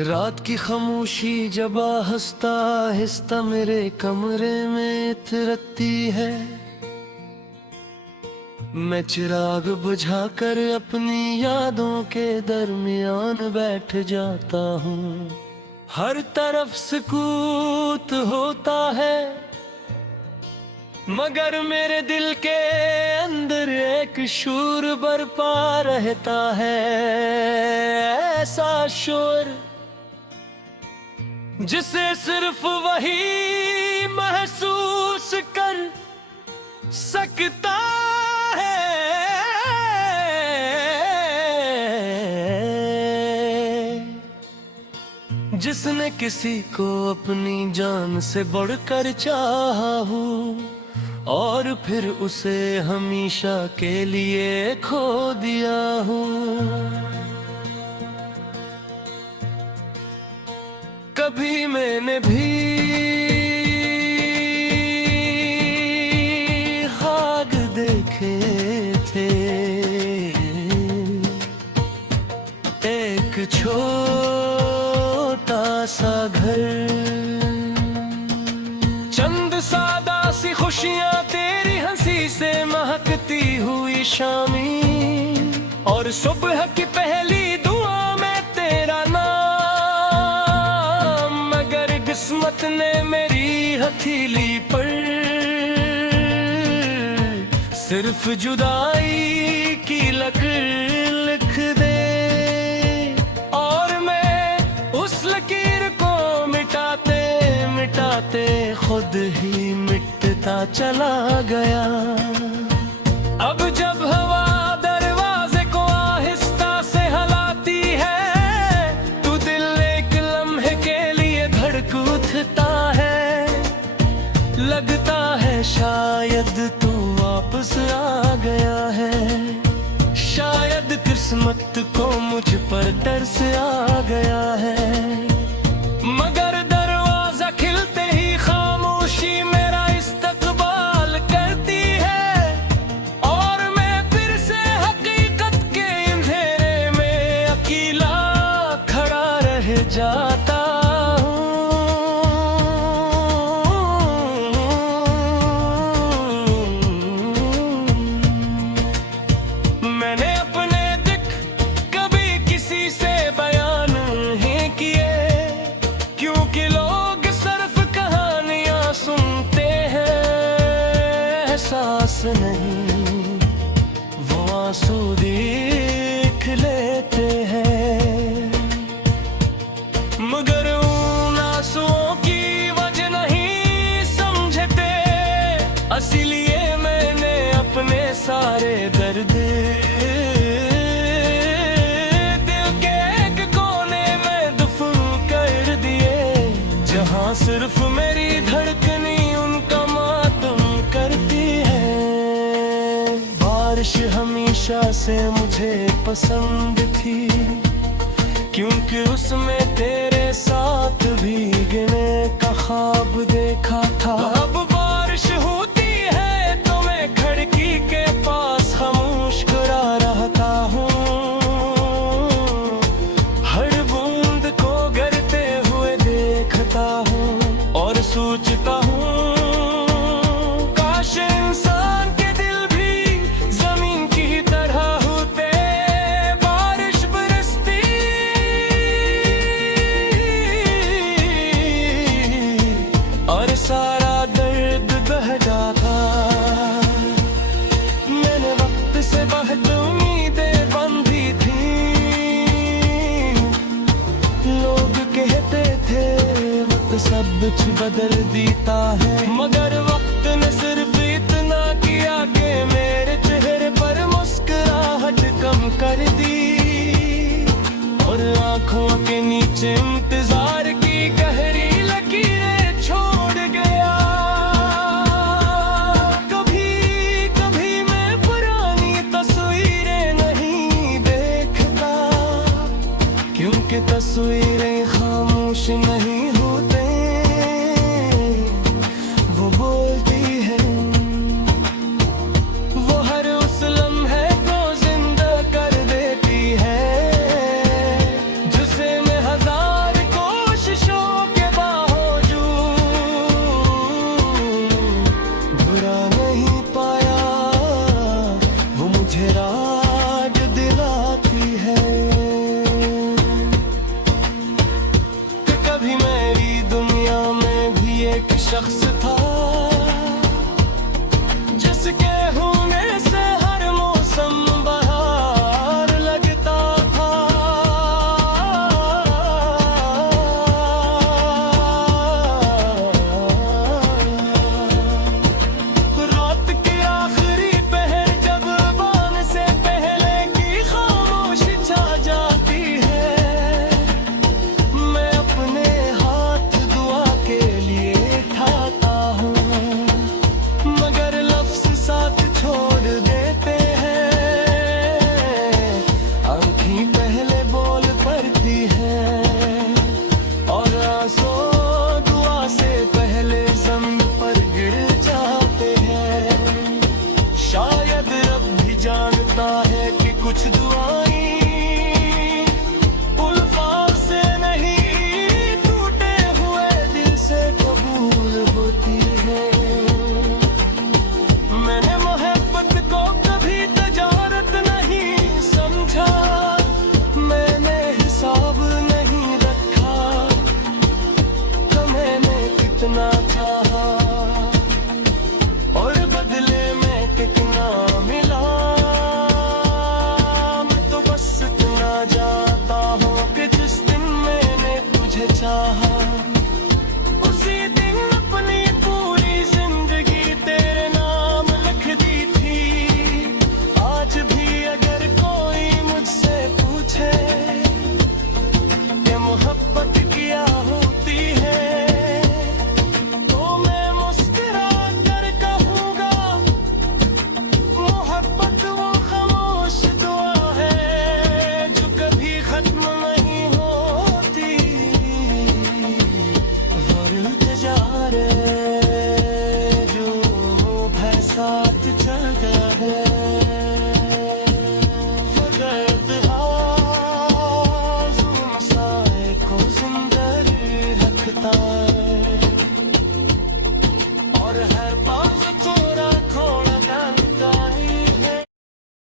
रात की खामोशी जब आहिस्ता आहिस्ता मेरे कमरे में इतरती है, मैं चिराग बुझाकर अपनी यादों के दरमियान बैठ जाता हूँ। हर तरफ सुकूत होता है, मगर मेरे दिल के अंदर एक शोर बरपा रहता है। ऐसा शोर जिसे सिर्फ वही महसूस कर सकता है। जिसने किसी को अपनी जान से बढ़कर चाहा हो और फिर उसे हमेशा के लिए खो दिया हो। कभी मैंने भी खाब देखे थे, एक छोटा सा घर, चंद सादा सी खुशियां तेरी हंसी से महकती हुई शामी, और सुबह की पहली दुआ में तेरा नाम। मगर किस्मत ने मेरी हथेली पर सिर्फ जुदाई की लकीर लिख दे, और मैं उस लकीर को मिटाते मिटाते खुद ही मिटता चला गया। अब जब हवा दरवाजे को आहिस्ता से हिलाती है, तो दिल एक लम्हे के लिए धड़क उठता है। लगता है शायद तू वापस आ गया है, शायद किस्मत को मुझ पर तरस आ गया है। मगर दरवाजा खिलते ही खामोशी मेरा इस्तकबाल करती है, और मैं फिर से हकीकत के अंधेरे में अकेला खड़ा रह जाता। मैंने अपने दुख कभी किसी से बयान नहीं किए, क्योंकि लोग सिर्फ कहानियां सुनते हैं, एहसास नहीं वो आंसू देख लेते हैं। मगर उन आंसुओं की वजह नहीं समझते, इसीलिए मैंने अपने सारे दर्द सिर्फ मेरी धड़कनी उनका मातम करती है। बारिश हमेशा से मुझे पसंद थी, क्योंकि उसमें तेरे साथ भीगने का ख्वाब देखा था। अब बारिश होती है तो मैं खिड़की के पास खामोश खड़ा रहता हूँ, हर बूंद को गिरते हुए देखता हूँ और सोचता हूँ, काश इंसान के दिल भी जमीन की तरह होते। बारिश बरसती और सारा दर्द बह जाता। मैंने वक्त से बहुत उम्मीदें बांधी थी, लोग कहते थे सब कुछ बदल देता है, मगर वक्त ने सिर्फ इतना किया कि मेरे चेहरे पर मुस्कुराहट कम कर दी, और आंखों के नीचे इंतजार की गहरी लकीरें छोड़ गया। कभी कभी मैं पुरानी तस्वीरें नहीं देखता, क्योंकि तस्वीरें खामोश नहीं